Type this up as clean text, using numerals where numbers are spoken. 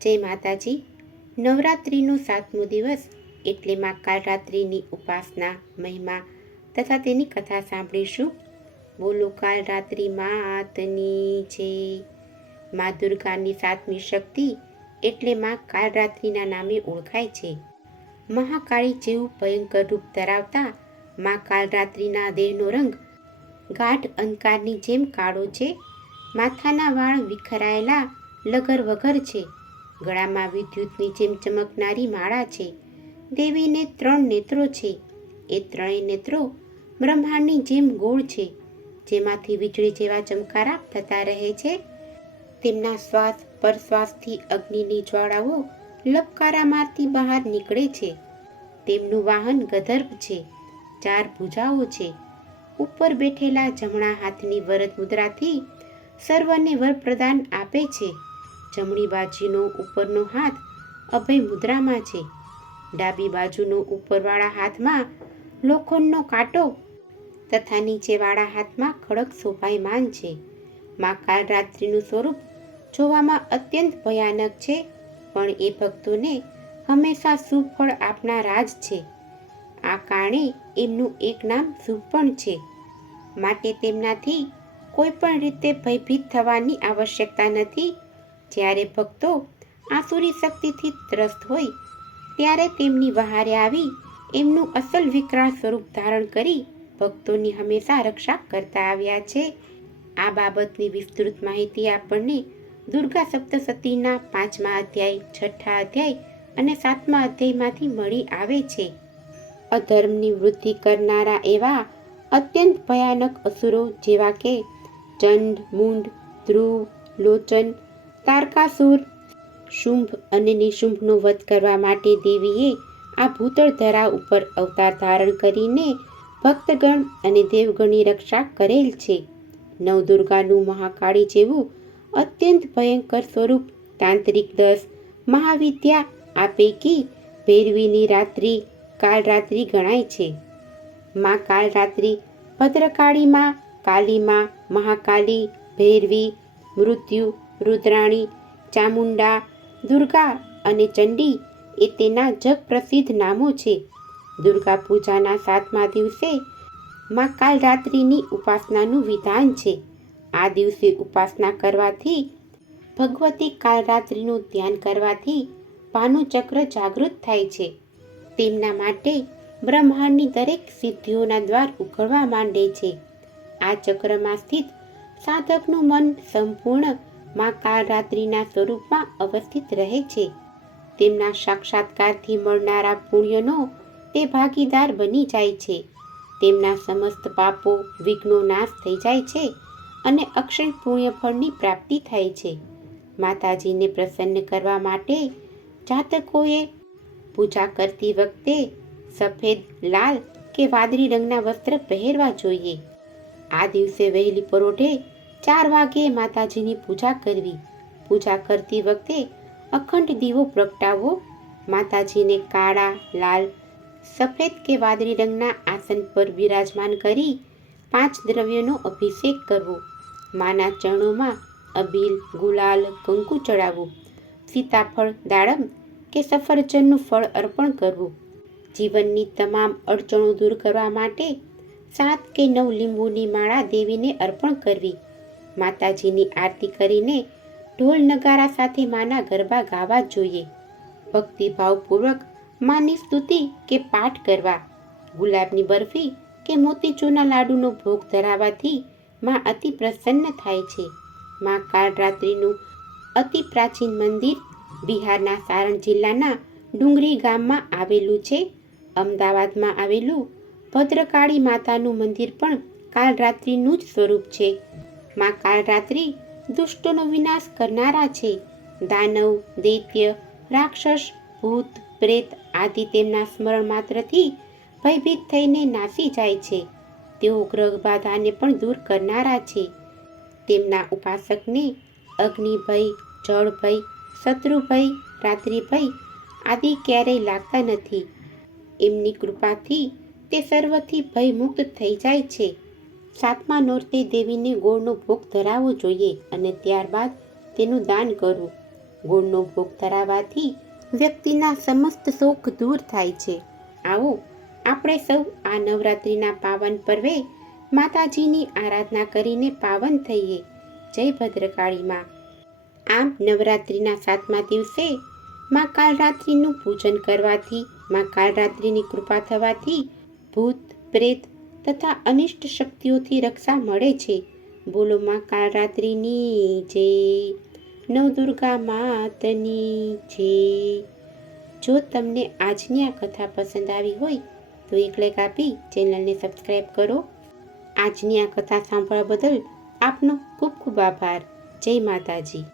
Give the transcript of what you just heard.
જય માતાજી. નવરાત્રિનો 7મો દિવસ એટલે માં કાલરાત્રિની ઉપાસના, મહિમા તથા તેની કથા સાંભળીશું. બોલો કાલરાત્રિ માતની છે. માં દુર્ગાની 7મી શક્તિ એટલે માં કાલરાત્રિના નામે ઓળખાય છે. મહાકાળી જેવું ભયંકર રૂપ ધરાવતા માં કાલરાત્રિના દેહનો રંગ ગાઢ અંધકારની જેમ કાળો છે. માથાના વાળ વિખરાયેલા લગર વગર છે. ગળામાં વિદ્યુતની જેમ ચમકનારી માળા છે. દેવીને 3 નેત્રો છે. એ 3 નેત્રો બ્રહ્માંડની જેમ ગોળ છે, જેમાંથી વીજળી જેવા ચમકારા થતા રહે છે. તેમના શ્વાસ પરશ્વાસથી અગ્નિની જ્વાળાઓ લપકારા મારતી બહાર નીકળે છે. તેમનું વાહન ગદર્ભ છે. 4 ભુજાઓ છે. ઉપર બેઠેલા જમણા હાથની વરદ મુદ્રાથી સર્વને વરપ્રદાન આપે છે. જમણી બાજુનો ઉપરનો હાથ અભય મુદ્રામાં છે. ડાબી બાજુનો ઉપરવાળા હાથમાં લોખંડનો કાંટો તથા નીચેવાળા હાથમાં ખડગ શોભાયમાન છે. માં કાલરાત્રિનું સ્વરૂપ જોવામાં અત્યંત ભયાનક છે, પણ એ ભક્તોને હંમેશા શુભ ફળ આપનારા જ છે. આ કારણે એમનું એક નામ શુભ પણ છે. માટે તેમનાથી કોઈ પણ રીતે ભયભીત થવાની આવશ્યકતા નથી. જ્યારે ભક્તો આસુરી શક્તિથી ત્રસ્ત હોય ત્યારે તેમની વહારે આવી એમનું અસલ વિકરાળ સ્વરૂપ ધારણ કરી ભક્તોની હંમેશા રક્ષા કરતા આવ્યા છે. આ બાબતની વિસ્તૃત માહિતી આપણને દુર્ગા સપ્તશતીના 5મા અધ્યાય, 6ઠા અધ્યાય અને 7મા અધ્યાયમાંથી મળી આવે છે. અધર્મની વૃદ્ધિ કરનારા એવા અત્યંત ભયાનક અસુરો જેવા કે ચંડ, મુંડ, ધ્રુવ, લોચન, તારકાસુર, શુંભ અને નિશુંભનો વધ કરવા માટે દેવીએ આ ભૂતળ ધરા ઉપર અવતાર ધારણ કરીને ભક્તગણ અને દેવગણની રક્ષા કરેલ છે. નવદુર્ગાનું મહાકાળી જેવું અત્યંત ભયંકર સ્વરૂપ તાંત્રિક 10 મહાવિદ્યા આ પૈકી ભૈરવીની રાત્રિ કાલરાત્રિ ગણાય છે. માં કાલરાત્રિ ભદ્રકાળીમાં, કાલીમાં, મહાકાલી, ભૈરવી, મૃત્યુ, રુદ્રાણી, ચામુંડા, દુર્ગા અને ચંડી એ તેના જગપ્રસિદ્ધ નામો છે. દુર્ગા પૂજાના 7મા દિવસે માં કાલરાત્રિની ઉપાસનાનું વિધાન છે. આ દિવસે ઉપાસના કરવાથી, ભગવતી કાલરાત્રિનું ધ્યાન કરવાથી ભાનુચક્ર જાગૃત થાય છે. તેમના માટે બ્રહ્માંડની દરેક સિદ્ધિઓના દ્વાર ઉઘડવા માંડે છે. આ ચક્રમાં સ્થિત સાધકનું મન સંપૂર્ણ માં કાલરાત્રિના સ્વરૂપમાં અવસ્થિત રહે છે. તેમના સાક્ષાત્કારથી મળનારા પુણ્યનો તે ભાગીદાર બની જાય છે. તેમના સમસ્ત પાપો, વિઘ્નો નાશ થઈ જાય છે અને અક્ષય પુણ્યફળની પ્રાપ્તિ થાય છે. માતાજીને પ્રસન્ન કરવા માટે જાતકોએ પૂજા કરતી વખતે સફેદ, લાલ કે વાદળી રંગના વસ્ત્ર પહેરવા જોઈએ. આ દિવસે વહેલી પરોઢે 4 વાગ્યે માતાજીની પૂજા કરવી. પૂજા કરતી વખતે અખંડ દીવો પ્રગટાવવો. માતાજીને કાળા, લાલ, સફેદ કે વાદળી રંગના આસન પર બિરાજમાન કરી 5 દ્રવ્યનો અભિષેક કરવો. માના ચરણોમાં અબીલ, ગુલાલ, કંકુ ચડાવવું. સીતાફળ, દાડમ કે સફરજનનું ફળ અર્પણ કરવું. જીવનની તમામ અડચણો દૂર કરવા માટે 7 કે 9 લીંબુની માળા દેવીને અર્પણ કરવી. માતાજીની આરતી કરીને ઢોલ નગારા સાથે માના ગરબા ગાવા જોઈએ. ભક્તિભાવપૂર્વક માની સ્તુતિ કે પાઠ કરવા. ગુલાબની બરફી કે મોતીચૂરના લાડુનો ભોગ ધરાવવાથી માં અતિ પ્રસન્ન થાય છે. માં કાલરાત્રિનું અતિ પ્રાચીન મંદિર બિહારના સારણ જિલ્લાના ડુંગરી ગામમાં આવેલું છે. અમદાવાદમાં આવેલું ભદ્રકાળી માતાનું મંદિર પણ કાલરાત્રિનું જ સ્વરૂપ છે. માં કાલરાત્રિ દુષ્ટોનો વિનાશ કરનારા છે. દાનવ, દૈત્ય, રાક્ષસ, ભૂત, પ્રેત આદિ તેમના સ્મરણ માત્રથી ભયભીત થઈને નાસી જાય છે. તેઓ ગ્રહ બાધાને પણ દૂર કરનારા છે. તેમના ઉપાસકને અગ્નિ ભય, જળ ભય, શત્રુ ભય, રાત્રિ ભય આદિ ક્યારેય લાગતા નથી. એમની કૃપાથી તે સર્વથી ભયમુક્ત થઈ જાય છે. 7મા નોરતે દેવીને ગોળનો ભોગ ધરાવવો જોઈએ અને ત્યારબાદ તેનું દાન કરવું. ગોળનો ભોગ ધરાવવાથી વ્યક્તિના સમસ્ત શોક દૂર થાય છે. આવો આપણે સૌ આ નવરાત્રિના પાવન પર્વે માતાજીની આરાધના કરીને પાવન થઈએ. જય ભદ્રકાળી માં. આમ નવરાત્રિના 7મા દિવસે માં કાલરાત્રિનું પૂજન કરવાથી માં કાલરાત્રિની કૃપા થવાથી ભૂત પ્રેત તથા અનિષ્ટ શક્તિઓથી રક્ષા મળે છે. બોલો માં કાલરાત્રિની જય. નવદુર્ગા માતની જય. જો તમને આજની આ કથા પસંદ આવી હોય તો એક લાઈક આપી ચેનલને સબસ્ક્રાઈબ કરો. આજની આ કથા સાંભળવા બદલ આપનો ખૂબ ખૂબ આભાર. જય માતાજી.